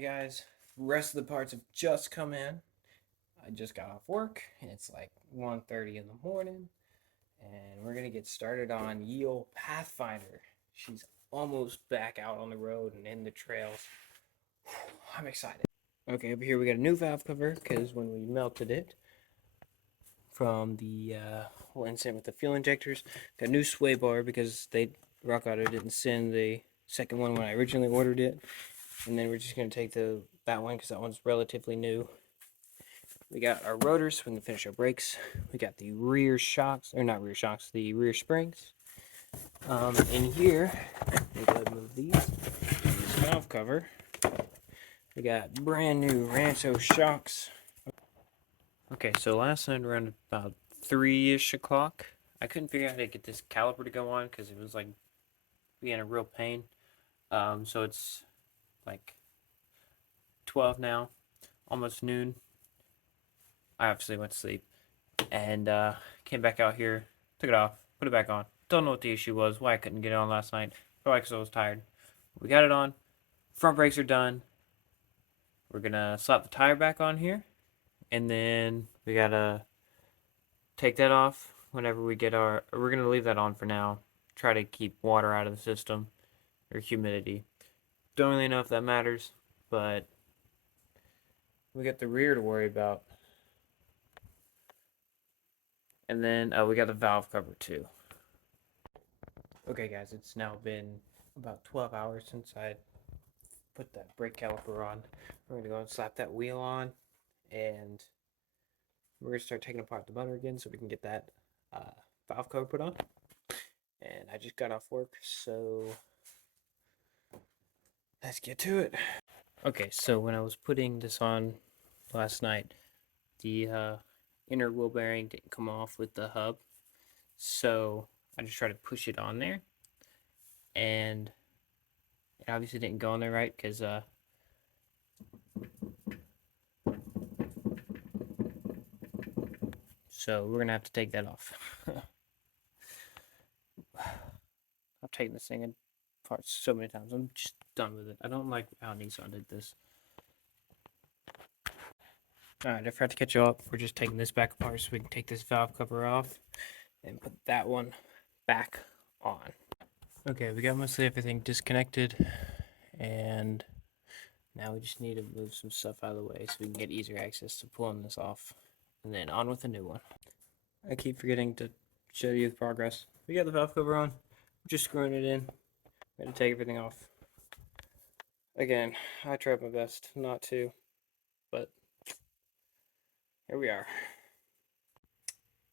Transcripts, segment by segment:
Hey guys, rest of the parts have just come in. I just got off work and it's like 1:30 in the morning and we're gonna get started on Ye Olde Pathfinder. She's almost back out on the road and in the trails. I'm excited. Okay, over here we got a new valve cover because when we melted it from the whole incident with the fuel injectors, got a new sway bar because Rock Auto didn't send the second one when I originally ordered it. And then we're just going to take that one because that one's relatively new. We got our rotors so we can finish our brakes. We got the rear shocks, or not rear shocks, the rear springs. In here, we gotta move these. This valve cover. We got brand new Rancho shocks. Okay, so last night around about 3-ish o'clock, I couldn't figure out how to get this caliper to go on because it was like being a real pain. So it's like 12 now, almost noon. I obviously went to sleep and came back out here, took it off, put it back on. Don't know what the issue was, why I couldn't get it on last night. Probably because I was tired. We got it on. Front brakes are done. We're gonna slap the tire back on here, and then we gotta take that off whenever we get our. We're gonna leave that on for now. Try to keep water out of the system or humidity. Don't really know if that matters, but we got the rear to worry about. And then we got the valve cover too. Okay guys, it's now been about 12 hours since I put that brake caliper on. We're going to go and slap that wheel on, and we're going to start taking apart the motor again so we can get that valve cover put on. And I just got off work, so let's get to it. Okay, so when I was putting this on last night, the inner wheel bearing didn't come off with the hub, so I just tried to push it on there, and it obviously didn't go on there right because so we're gonna have to take that off. I've taken this thing apart so many times. I'm just done with it. I don't like how Nissan did this. Alright, I forgot to catch you up. We're just taking this back apart so we can take this valve cover off and put that one back on. Okay, we got mostly everything disconnected, and now we just need to move some stuff out of the way so we can get easier access to pulling this off. And then on with a new one. I keep forgetting to show you the progress. We got the valve cover on. We're just screwing it in. I'm going to take everything off. Again, I tried my best not to, but here we are.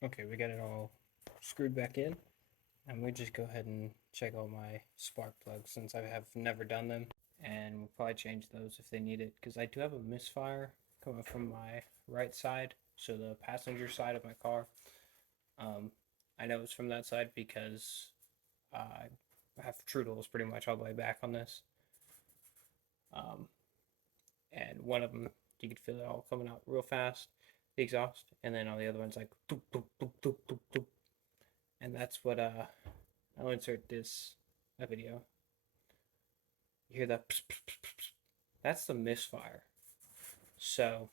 Okay, we got it all screwed back in. And we just go ahead and check all my spark plugs since I have never done them. And we'll probably change those if they need it, because I do have a misfire coming from my right side, so the passenger side of my car. I know it's from that side because I have Trudels pretty much all the way back on this. And one of them, you could feel it all coming out real fast, the exhaust, and then all the other ones like doop, doop, doop, doop, doop, doop. And that's what I'll insert this video. You hear that? Pss, pss, pss, pss. That's the misfire. So,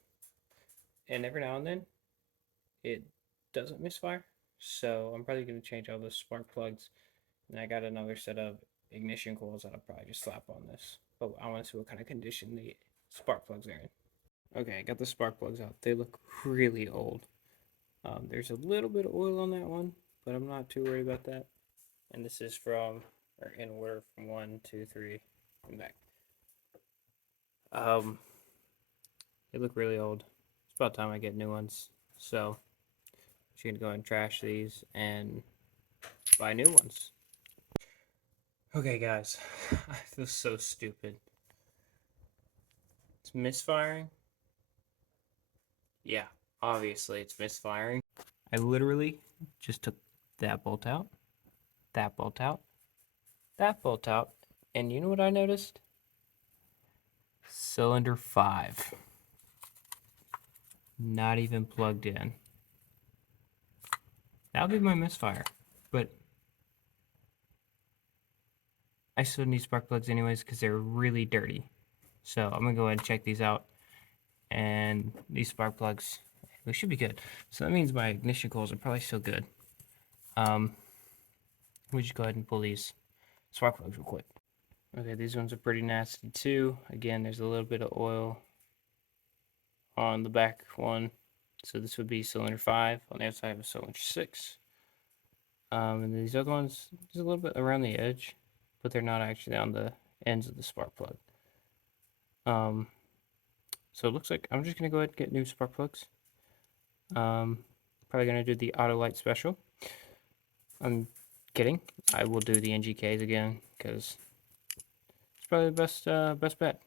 and every now and then, it doesn't misfire. So I'm probably going to change all the spark plugs. And I got another set of ignition coils that I'll probably just slap on this. But I want to see what kind of condition the spark plugs are in. Okay, I got the spark plugs out. They look really old. There's a little bit of oil on that one, but I'm not too worried about that. And this is from, or in order from 1, 2, 3, and back. They look really old. It's about time I get new ones. So, I'm just gonna go and trash these and buy new ones. Okay, guys, I feel so stupid. It's misfiring. Yeah, obviously it's misfiring. I literally just took that bolt out, that bolt out, that bolt out, and you know what I noticed? Cylinder 5. Not even plugged in. That would be my misfire, but I still need spark plugs anyways because they're really dirty. So I'm gonna go ahead and check these out, and these spark plugs, we should be good. So that means my ignition coils are probably still good. We just go ahead and pull these spark plugs real quick. Okay, these ones are pretty nasty too. Again, there's a little bit of oil on the back one. So this would be cylinder 5. On the outside of cylinder 6. And these other ones, there's a little bit around the edge, but they're not actually on the ends of the spark plug. So it looks like I'm just going to go ahead and get new spark plugs. Probably going to do the auto light special. I'm kidding. I will do the NGKs again because it's probably the best bet.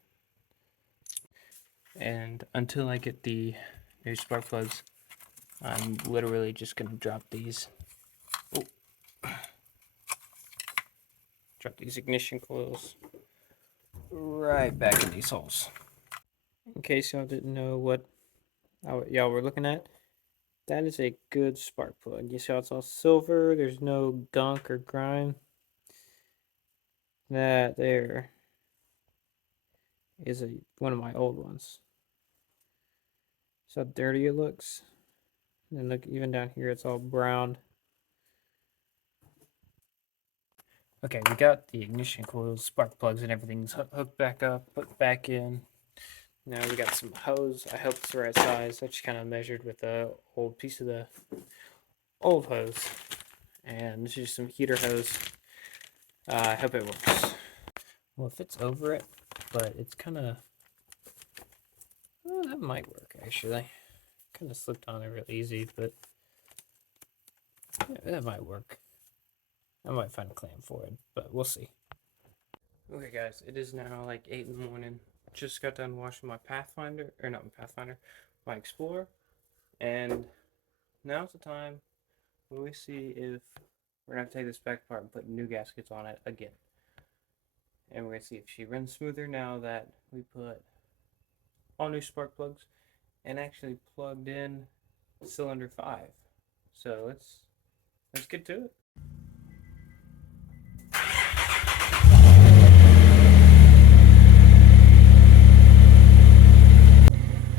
And until I get the new spark plugs, I'm literally just going to drop these. Drop these ignition coils right back in these holes. In case y'all didn't know what y'all were looking at, that is a good spark plug. You see how it's all silver, there's no gunk or grime. That there is one of my old ones. See how dirty it looks? And look, even down here it's all brown. Okay, we got the ignition coils, spark plugs, and everything's hooked back up, put back in. Now we got some hose. I hope it's the right size. I just kind of measured with a old piece of the old hose. And this is some heater hose. I hope it works. Well, it fits over it, but it's kind of... that might work, actually. Kind of slipped on it real easy, but yeah, that might work. I might find a clamp for it, but we'll see. Okay, guys, it is now like 8 in the morning. Just got done washing my Pathfinder, or not my Pathfinder, my Explorer. And now's the time when we see if we're going to take this back apart and put new gaskets on it again. And we're going to see if she runs smoother now that we put all new spark plugs and actually plugged in cylinder 5. So let's get to it.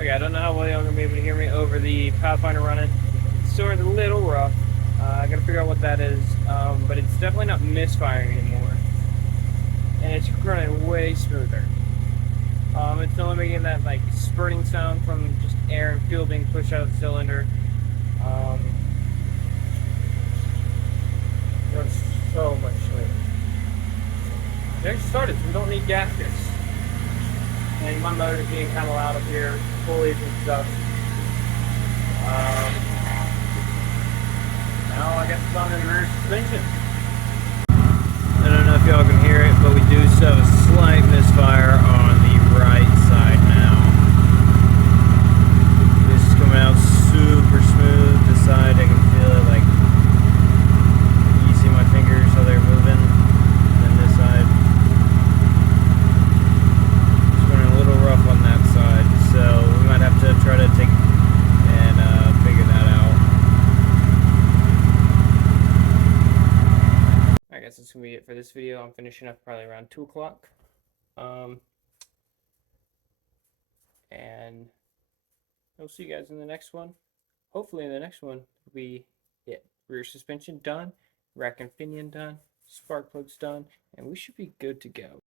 Okay, I don't know how well y'all are going to be able to hear me over the Pathfinder running. It's sort of a little rough. I got to figure out what that is, but it's definitely not misfiring anymore. And it's running way smoother. It's no longer making that like spurting sound from just air and fuel being pushed out of the cylinder. Runs so much smoother. It actually started, so we don't need gaskets. And my motor's being kind of loud up here, pulleys and stuff. Now I guess it's on the rear suspension. I don't know if y'all can hear it, but we do still have a slight misfire on the right side now. This is coming out super smooth. This side I can feel it, like you see my fingers how they're moving. And then this side, it's running a little rough on that side, so we might have to try to take and figure that out. I guess that's gonna be it for this video. I'm finishing up probably around 2 o'clock. And I'll see you guys in the next one. Hopefully in the next one will be it. Rear suspension done, rack and pinion done, spark plugs done, and we should be good to go.